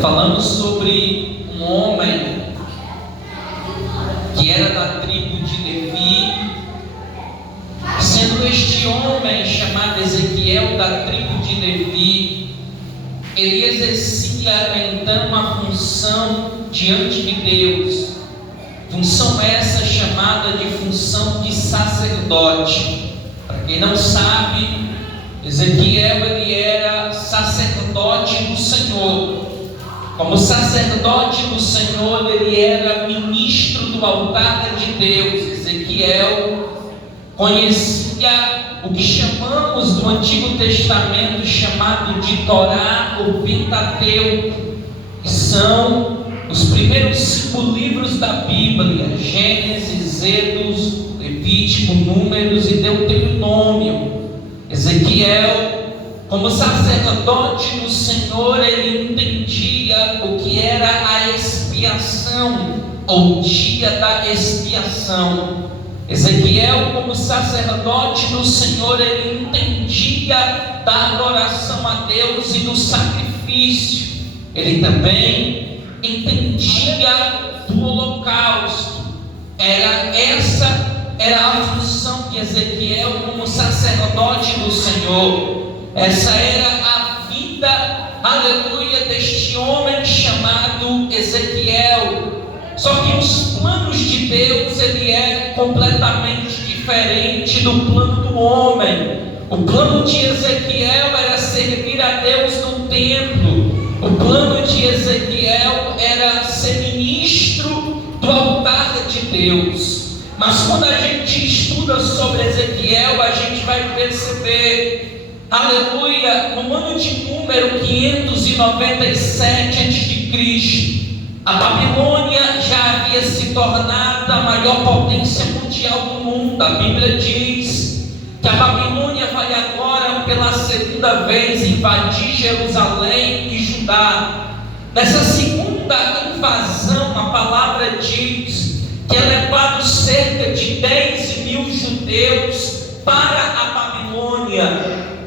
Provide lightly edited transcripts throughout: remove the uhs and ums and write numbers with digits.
Falamos sobre um homem que era da tribo de Levi, sendo este homem chamado Ezequiel da tribo de Levi, ele exercia então uma função diante de Deus, função essa chamada de função de sacerdote. Para quem não sabe, Ezequiel ele era sacerdote do Senhor. Como sacerdote do Senhor, ele era ministro do altar de Deus. Ezequiel conhecia o que chamamos no Antigo Testamento chamado de Torá ou Pentateuco, que são os primeiros 5 livros da Bíblia: Gênesis, Êxodo, Levítico, Números e Deuteronômio. Ezequiel, como sacerdote do Senhor, ele entendia o que era a expiação, ou dia da expiação. Ezequiel, como sacerdote do Senhor, ele entendia da adoração a Deus e do sacrifício. Ele também entendia do holocausto. Essa era a função de Ezequiel como sacerdote do Senhor. Essa era a vida, aleluia, deste homem chamado Ezequiel. Só que os planos de Deus, ele é completamente diferente do plano do homem. O plano de Ezequiel era servir a Deus no templo. O plano de Ezequiel era ser ministro do altar de Deus. Mas quando a gente estuda sobre Ezequiel, a gente vai perceber, aleluia, no ano de número 597 a.C., a Babilônia já havia se tornado a maior potência mundial do mundo. A Bíblia diz que a Babilônia vai agora pela segunda vez invadir Jerusalém e Judá. Nessa segunda invasão, a palavra diz que é levado cerca de 10.000 judeus para a Babilônia.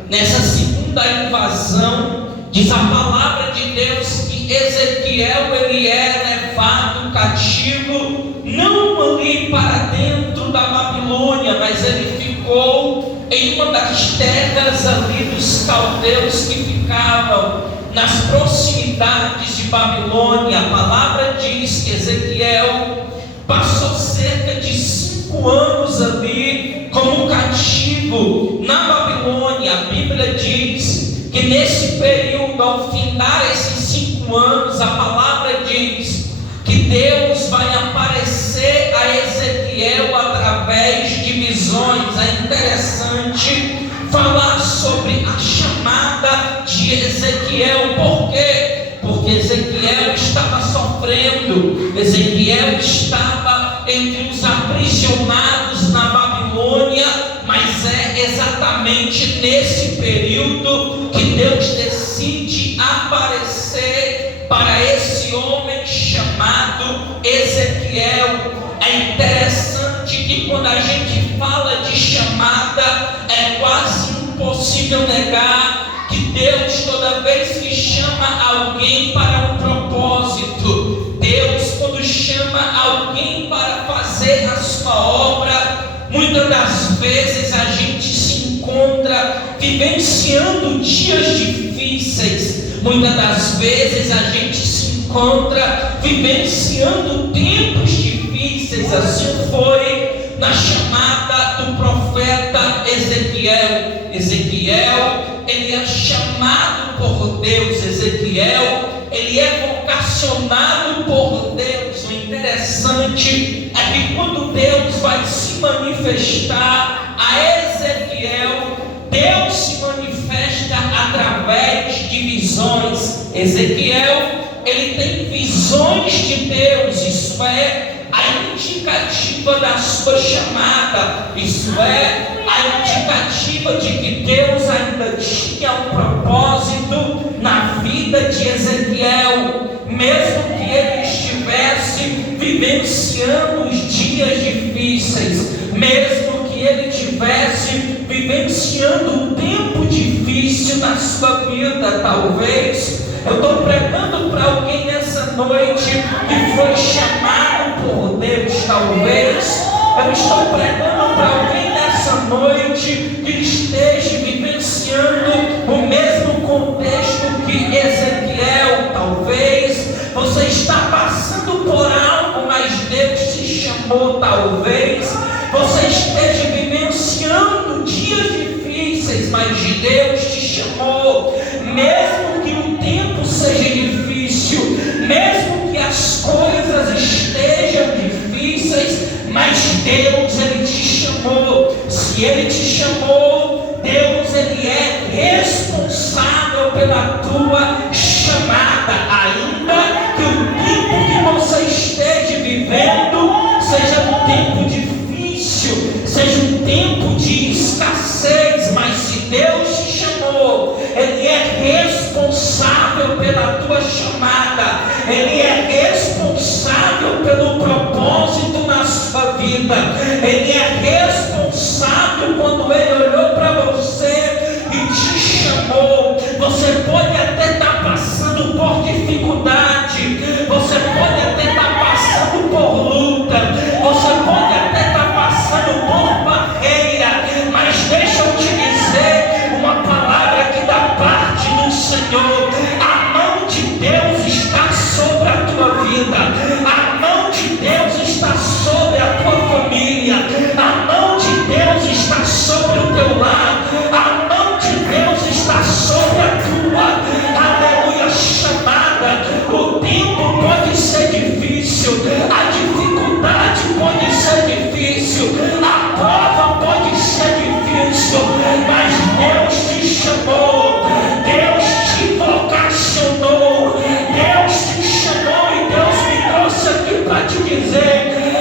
Nessa segunda invasão, diz a palavra de Deus que Ezequiel ele é levado cativo, não ali para dentro da Babilônia, mas ele ficou em uma das terras ali dos caldeus que ficavam nas proximidades de Babilônia. A palavra diz que Ezequiel passou cerca de 5 anos ali como cativo na Babilônia. A Bíblia diz que nesse período, ao findar esses 5 anos, a palavra diz que Deus vai aparecer a Ezequiel através de visões. É interessante falar sobre a chamada de Ezequiel. Por quê? Porque Ezequiel estava sofrendo, Ezequiel estava entre os aprisionados na Babilônia, mas é exatamente nesse período que Deus decide aparecer para esse homem chamado Ezequiel. É interessante que quando a gente fala de chamada, é quase impossível negar que Deus, toda vez que chama alguém para um propósito, Deus, quando chama alguém para fazer a sua obra, muitas das vezes a gente se encontra vivenciando dias difíceis, muitas das vezes a gente se encontra vivenciando tempos difíceis. Assim foi na chamada do profeta Ezequiel. Ezequiel, ele é chamado por Deus. Ezequiel, ele é vocacionado por Deus. O interessante é que quando Deus vai se manifestar a Ezequiel, Deus se manifesta através de visões. Ezequiel, ele tem visões de Deus, isso é a indicativa da sua chamada, isso é a indicativa de que Deus ainda tinha um propósito na vida de Ezequiel, mesmo que ele estivesse vivenciando os dias difíceis, mesmo que ele estivesse vivenciando um tempo difícil na sua vida. Talvez eu estou pregando para alguém noite que foi chamado por Deus. Talvez eu estou pregando para alguém nessa noite que esteja vivenciando o mesmo contexto que Ezequiel. Talvez você está passando por algo, mas Deus te chamou. Talvez você esteja vivenciando dias difíceis, mas Deus te chamou. Mesmo que o tempo seja difícil, mesmo que as coisas estejam difíceis, mas Deus, Ele te chamou. Se Ele te chamou, Deus, Ele é responsável pela tua chamada. Ainda que o tempo que você esteja vivendo seja um tempo difícil, seja um tempo de escassez, mas se Deus te chamou, Ele é responsável pela tua chamada. Ele é responsável pelo propósito na sua vida. Ele é responsável quando Ele olhou para você e te chamou. Você pode até estar passando por dificuldade, você pode até estar passando por luta, você pode até estar passando por barreira, mas deixa eu te dizer uma palavra aqui da parte do Senhor. A mão de Deus está sobre a tua vida, a mão de Deus está sobre a tua família, a mão de Deus está sobre o teu lar, a mão de Deus está sobre a tua, aleluia, chamada. O tempo pode ser difícil, a dificuldade pode ser difícil, a prova pode ser difícil, mas Deus te chamou, Deus te vocacionou, Deus te chamou e Deus me trouxe aqui para te dizer: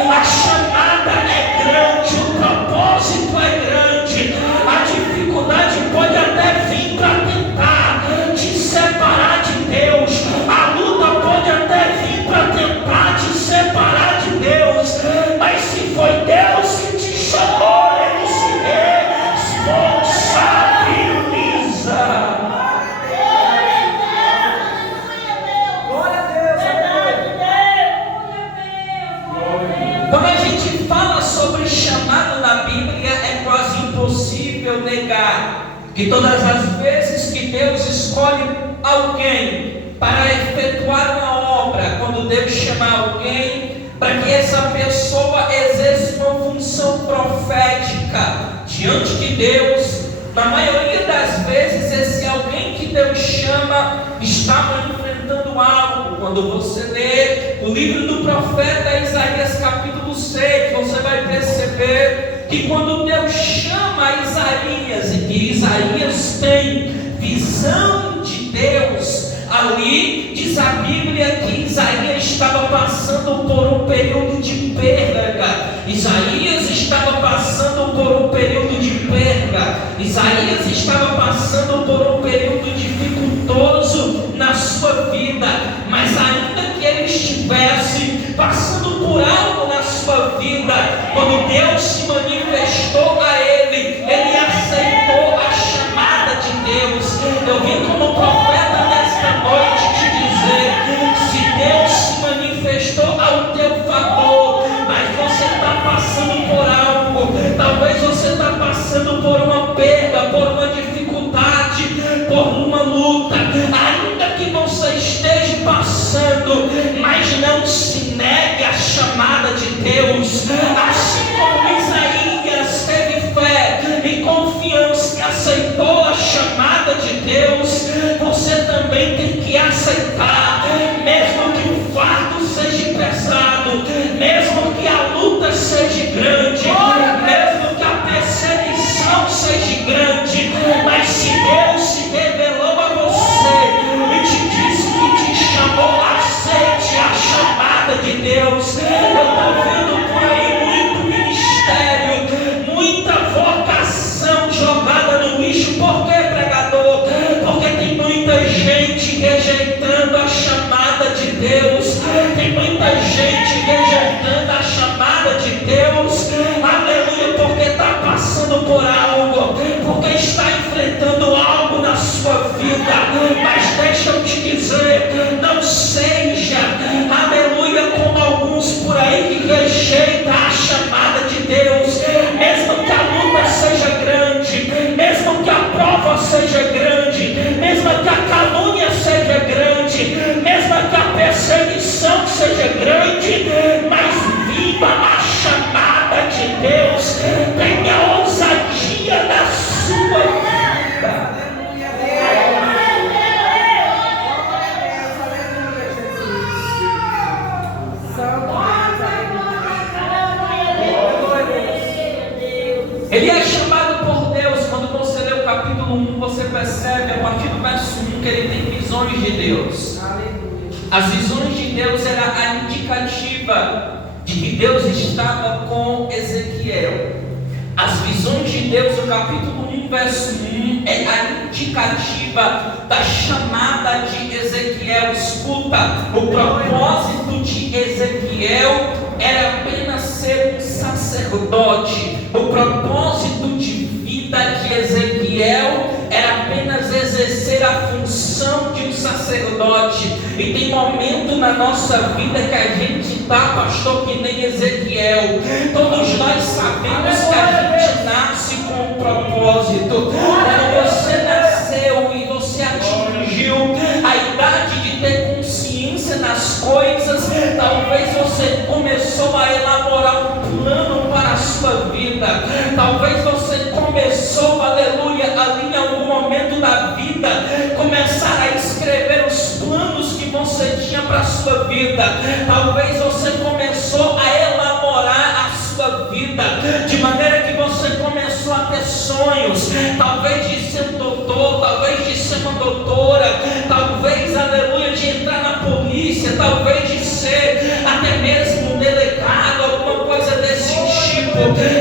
a chamada é grande, o propósito é grande, a dificuldade pode até vir para tentar te separar de Deus, a luta pode até vir para tentar te separar de Deus, mas se foi Deus que te chamou, Ele se responsabiliza. Quando a gente fala sobre chamado na Bíblia, é quase impossível negar que todas as vezes que Deus escolhe alguém para efetuar uma obra, quando Deus chama alguém para que essa pessoa exerça uma função profética diante de Deus, na maioria das vezes esse alguém que Deus chama estava enfrentando algo. Quando você lê o livro do profeta Isaías capítulo 6, você vai perceber que quando Deus chama Isaías, e que Isaías tem visão de Deus, ali diz a Bíblia que Isaías estava passando por um período de perda. Isaías estava passando por um período de perda. Isaías estava passando por um período dificultoso na sua vida, mas ainda que ele estivesse passando por algo na sua vida, quando Deus se manifestou a ele, ele aceitou a chamada de Deus. Eu vim como profeta nesta noite te dizer: se Deus se manifestou ao teu favor, mas você está passando por algo, talvez você está passando por uma perda, por uma dificuldade, por uma luta, ainda que você esteja passando, mas não se negue a chamada de Deus. Assim como Isaías teve fé e confiança e aceitou a chamada de Deus, você também tem que aceitar, mesmo que o fardo seja pesado, mesmo que a luta seja grande, mesmo que a perseguição seja grande, mas se Deus se revelou a você e te disse que te chamou, aceite a chamada de Deus. Eu estou vendo por aí muito ministério, muita vocação jogada no lixo. Por que, pregador? Porque tem muita gente rejeitando a chamada de Deus, tem muita gente rejeitando a chamada de Deus, aleluia, porque está passando por algo, porque está enfrentando algo na sua vida. Mas deixa eu te dizer, não seja calúnia seja grande, mesmo que a perseguição seja grande, mas viva a chamada de Deus, tenha ousadia na sua vida. Ele é chamado por Deus. Quando você lê o capítulo 1, você percebe a partir do verso 1 que ele tem visões de Deus. As visões de Deus era a indicativa de que Deus estava com Ezequiel. As visões de Deus, o capítulo 1, verso 1, é a indicativa da chamada de Ezequiel. Escuta, o propósito de Ezequiel era apenas ser um sacerdote. O propósito de vida de Ezequiel era apenas exercer a função de um sacerdote. E tem momento na nossa vida que a gente está, pastor, que nem Ezequiel. Todos nós sabemos que a gente nasce com um propósito. Quando você nasceu e você atingiu a idade de ter consciência nas coisas, talvez você começou a elaborar um plano para a sua vida. Talvez você começou, aleluia, ali em algum momento da vida, começar a escrever os planos que você tinha para a sua vida. Talvez você começou a elaborar a sua vida, de maneira que você começou a ter sonhos, talvez de ser um doutor, talvez de ser uma doutora, talvez, aleluia, de entrar na polícia, talvez de ser até mesmo um delegado, alguma coisa desse tipo.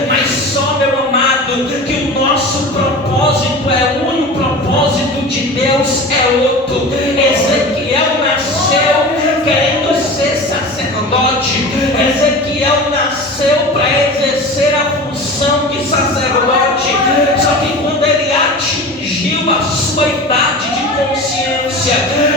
Mas só, meu amado, que o nosso propósito é um e o propósito de Deus é outro. Ezequiel nasceu querendo ser sacerdote. Ezequiel nasceu para exercer a função de sacerdote. Só que quando ele atingiu a sua idade de consciência,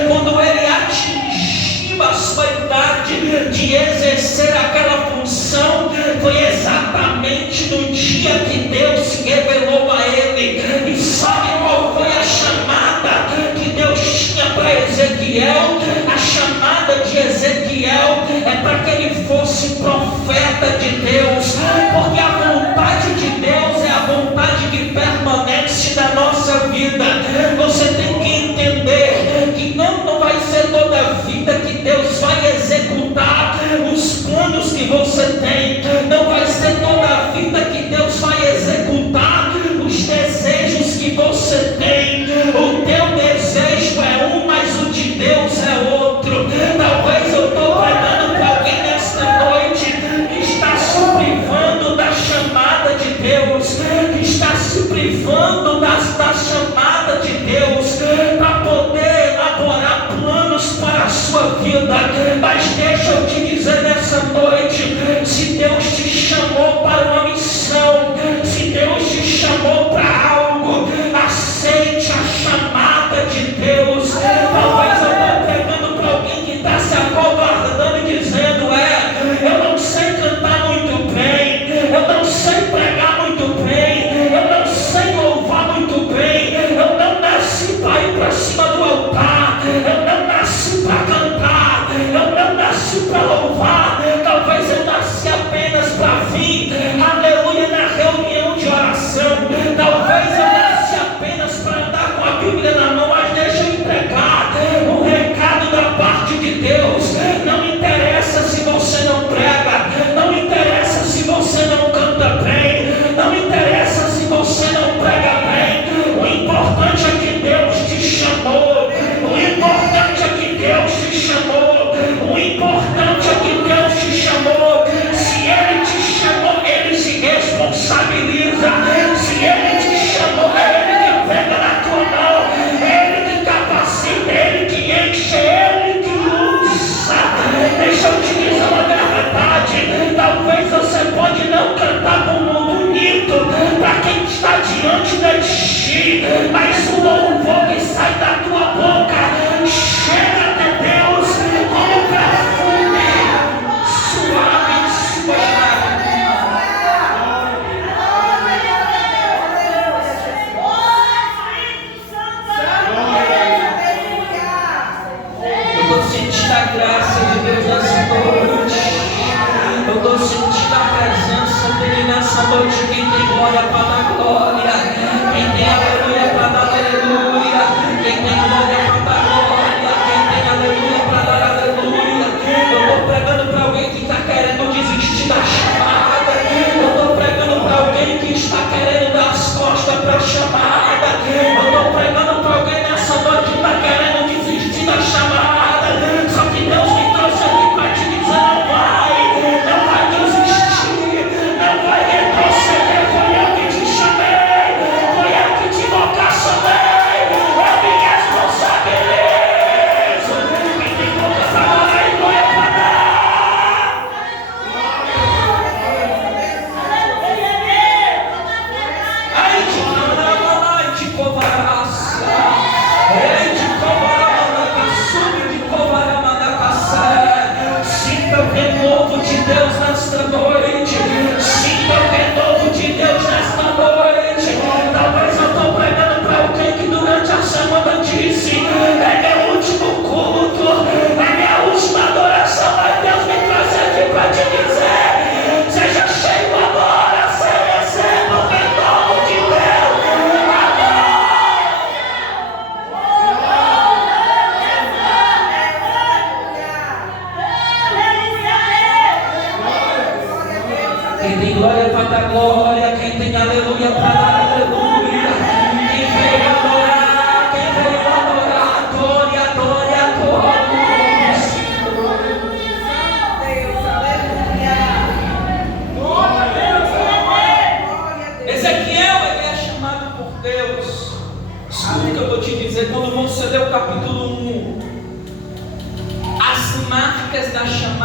quando ele atingiu a sua idade de exercer aquela função, foi exatamente no dia que Deus se revelou a ele. E sabe qual foi a chamada que Deus tinha para Ezequiel? A chamada de Ezequiel é para que ele fosse profeta de Deus, porque a vontade de Deus é a vontade que permanece na nossa vida. Você tem que entender que não vai ser toda a vida que Deus vai executar os planos que você tem. Não vai ser toda a vida que Deus vai executar os desejos que você tem. O teu desejo é um, mas o de Deus é outro. Talvez eu estou pregando para alguém nesta noite que está se privando da chamada de Deus, que está se privando da chamada de Deus para poder elaborar planos para a sua vida. Mas deixa eu te dizer nessa noite, se Deus te chamou para uma missão, se Deus te chamou para algo, aceite a chamada de Deus. Talvez eu estou pregando para alguém que está se acovardando e dizendo: eu não sei cantar muito bem, eu não sei pregar muito bem, eu não sei louvar muito bem, eu não nasci para ir para cima do altar, eu não nasci para cantar, eu não nasci para louvar. Talvez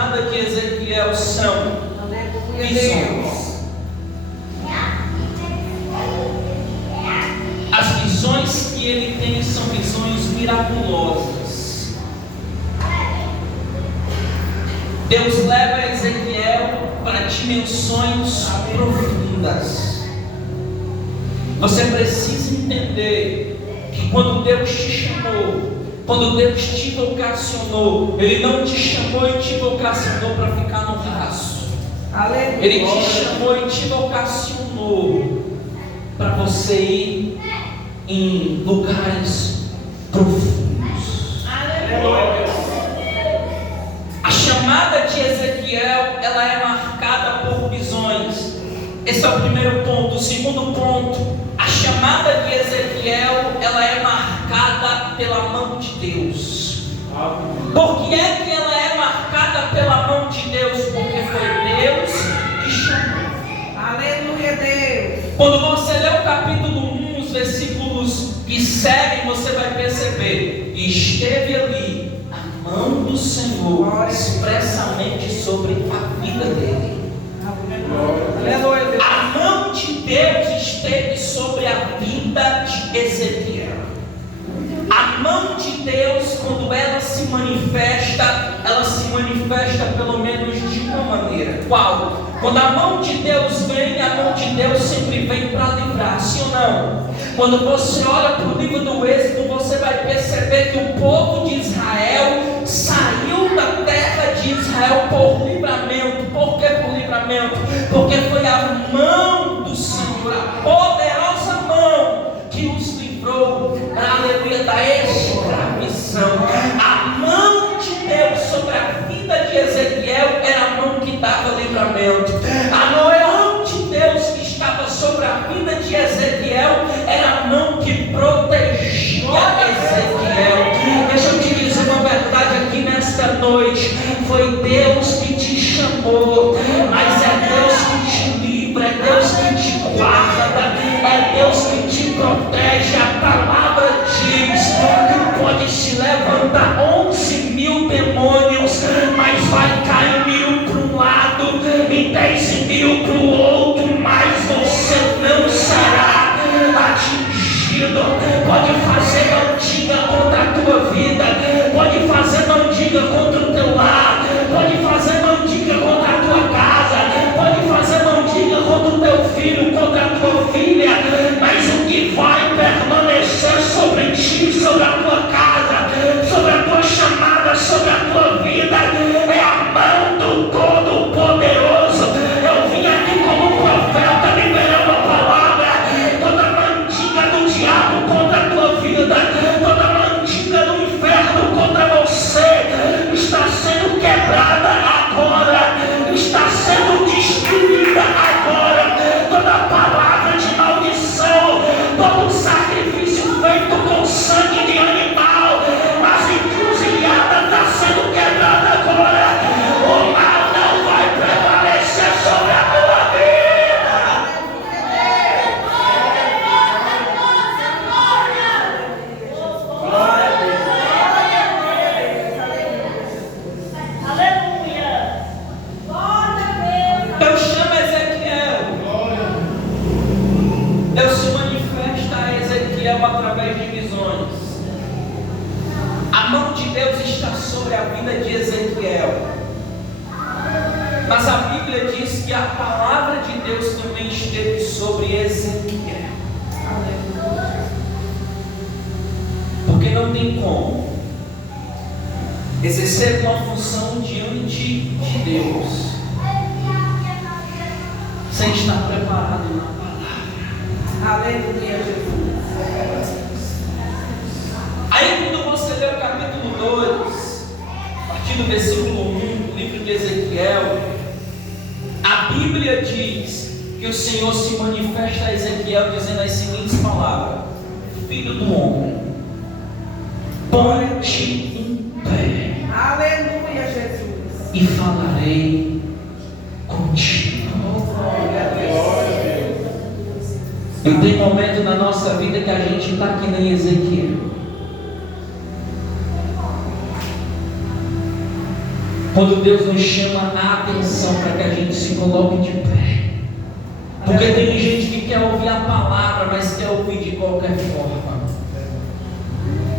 chamada de Ezequiel são visões. As visões que ele tem são visões miraculosas. Deus leva Ezequiel para dimensões profundas. Você precisa entender que quando Deus te chamou, quando Deus te vocacionou, Ele não te chamou e te vocacionou para ficar no raso. Ele te chamou e te vocacionou para você ir em lugares profundos. A chamada de Ezequiel, ela é marcada por visões. Esse é o primeiro ponto. O segundo ponto, a chamada de Ezequiel, ela é marcada pela mão de Deus. Por que é que ela é marcada pela mão de Deus? Porque foi Deus que chamou. Aleluia, Deus. Quando você lê o capítulo 1, os versículos que seguem, você vai perceber: esteve ali a mão do Senhor expressamente sobre a vida dele. A mão de Deus esteve sobre a vida de Ezequiel. A mão de Deus, quando ela se manifesta pelo menos de uma maneira. Qual? Quando a mão de Deus vem, a mão de Deus sempre vem para livrar, sim ou não? Quando você olha para o livro do Êxodo, você vai perceber que o povo de Israel saiu da terra de Israel por livramento. Por que por livramento? Porque foi a mão do Senhor, a poderosa mão, que os livrou, aleluia, da escravidão. A mão de Deus sobre a vida de Ezequiel era a mão que dava livramento. A mão de Deus que estava sobre a vida de Ezequiel era a mão que protegia Ezequiel. Deixa eu te dizer uma verdade aqui nesta noite: foi Deus que te chamou, mas é Deus que te livra, é Deus que te guarda, é Deus que te protege. A palavra diz que pode se levantar 11.000 demônios, mas vai cair 1.000 para um lado e 10.000 para o outro, mas você não será atingido. Pode fazer mandinga contra a tua vida, pode fazer mandinga contra o teu lar, pode fazer mandinga contra a tua casa, pode fazer mandinga contra o teu filho, contra a tua filha, mas o que vai permanecer sobre ti, sobre a tua casa, sobre a tua chamada, sobre a tua vida, é a mão do Todo-Poderoso. Eu vim aqui como profeta liberando a palavra. Toda mandinga do diabo contra a tua vida, toda mandinga do inferno contra você está sendo quebrada agora, está sendo destruída agora. Toda palavra de maldição, todo sacrifício feito com sangue de animal, as encruzilhadas está sendo quebrada agora. O mal não vai prevalecer sobre a tua vida. Aleluia. Deus chama Ezequiel. Deus se manifesta a Ezequiel através de visões. A mão de Deus está sobre a vida de Ezequiel. Mas a Bíblia diz que a palavra de Deus também esteve sobre Ezequiel. Porque não tem como exercer uma função diante de Deus sem estar preparado na palavra. Aleluia, Jesus. Aí quando você lê o capítulo 2, a partir do versículo 1 do livro de Ezequiel, a Bíblia diz que o Senhor se manifesta a Ezequiel dizendo as seguintes palavras: Filho do homem, põe-te em pé. Aleluia, Jesus. E falarei contigo. E tem momento na nossa vida que a gente está que nem Ezequiel. Quando Deus nos chama a atenção para que a gente se coloque de pé. Porque tem gente que quer ouvir a palavra, mas quer ouvir de qualquer forma.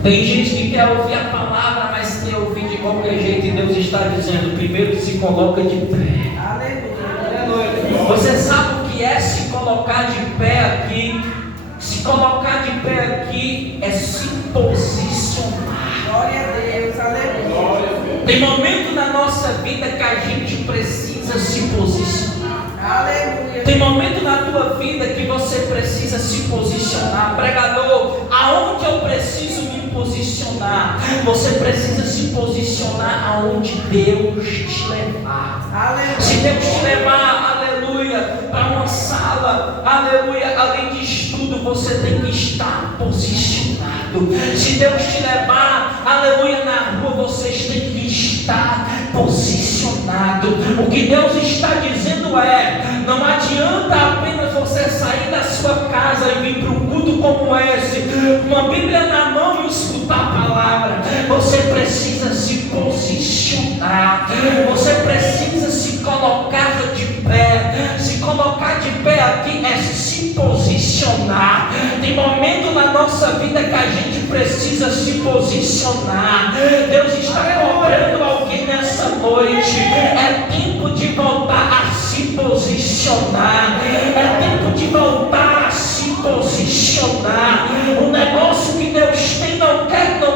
Tem gente que quer ouvir a palavra, mas quer ouvir de qualquer jeito. E Deus está dizendo: primeiro se coloca de pé. Aleluia. Você sabe o que é se colocar de pé aqui? Se colocar de pé aqui é se posicionar. Glória a Deus. Aleluia. Tem momento na nossa vida que a gente precisa se posicionar. Aleluia. Tem momento na tua vida que você precisa se posicionar. Pregador, aonde eu preciso me posicionar? Você precisa se posicionar aonde Deus te levar. Aleluia. Se Deus te levar, aleluia, para uma sala, aleluia, além de estudo, você tem que estar posicionado. Se Deus te levar, aleluia, na rua, vocês têm que estar posicionado. O que Deus está dizendo é: não adianta apenas você sair da sua casa e vir para um culto como esse, uma Bíblia na mão e escutar a palavra. Você precisa se posicionar. Você precisa se colocar de pé. Se colocar de pé aqui é se posicionar. Tem momento na nossa vida que a gente precisa se posicionar. Deus está cobrando alguém nessa noite. É tempo de voltar a se posicionar. É tempo de voltar a se posicionar. O negócio que Deus tem não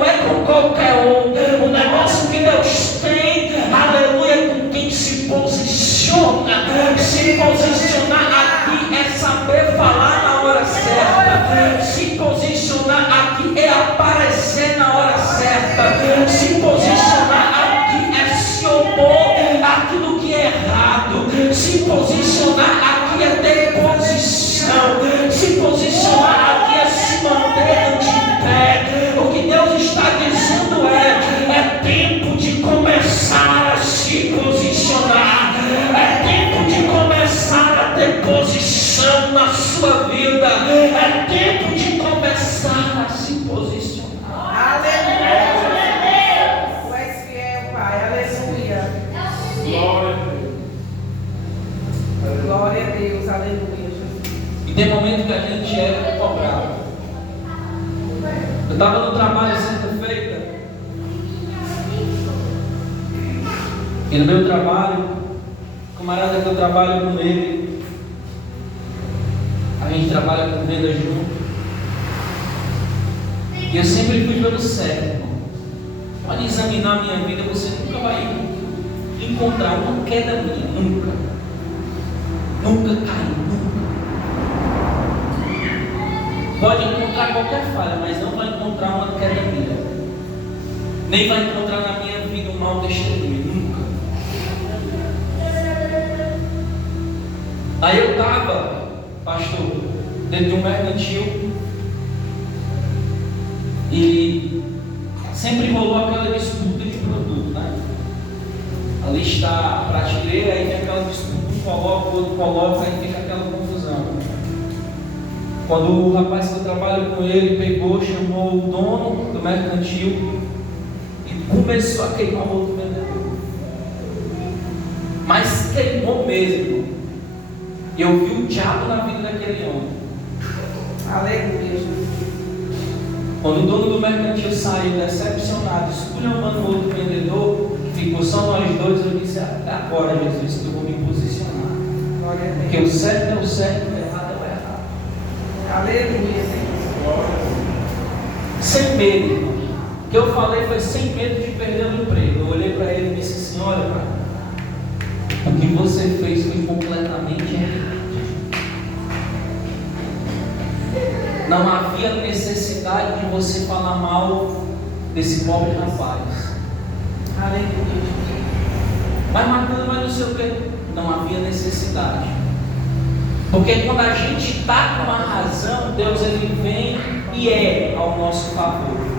é com qualquer um. O negócio que Deus tem, aleluia, é com quem se posiciona. Se posicionar aqui é saber falar na hora certa. Se posicionar aqui é aparecer na hora certa. Se posicionar aqui é se opor àquilo que é errado. Se posicionar aqui é ter posição. Se posicionar aqui é se manter de pé. O que Deus está dizendo é tempo de começar a se posicionar. É tempo de começar a ter posição na sua vida. É tempo de começar a se posicionar. Aleluia. Tu és fiel, Pai. Aleluia. Glória a Deus. Aleluia, Jesus. E tem momento que a gente é cobrado. Eu estava no trabalho sexta-feira. E no meu trabalho, o camarada que eu trabalho com ele, a gente trabalha com venda junto. E eu sempre fui pelo certo, irmão. Pode examinar a minha vida, você nunca vai encontrar uma queda minha, nunca. Nunca caí, nunca. Pode encontrar qualquer falha, mas não vai encontrar uma queda minha. Nem vai encontrar na minha vida um mau testemunho, nunca. Aí eu estava, pastor, dentro de um mercantil. E sempre rolou aquela disputa de produto, né? Ali está a prateleira, aí tem aquela disputa, um coloca, o outro coloca, aí fica aquela confusão. Quando o rapaz que eu trabalho com ele pegou, chamou o dono do mercantil e começou a queimar o outro vendedor. Mas queimou mesmo. Eu vi o diabo na vida daquele homem. Aleluia, Jesus. Quando o dono do mercantil saiu decepcionado, esculhambando o outro vendedor, ficou só nós dois, eu disse: agora, Jesus, que eu vou me posicionar. Glória a Deus. Porque o certo é o certo, o errado é o errado. Aleluia, Senhor. Sem medo, irmão. O que eu falei foi sem medo de perder o emprego. Eu olhei para ele e disse: senhora, o que você fez foi completamente errado. Não havia necessidade de você falar mal desse pobre rapaz. Aleluia. Mas Marcos, mas não sei o que. Não havia necessidade. Porque quando a gente está com uma razão, Deus ele vem e é ao nosso favor.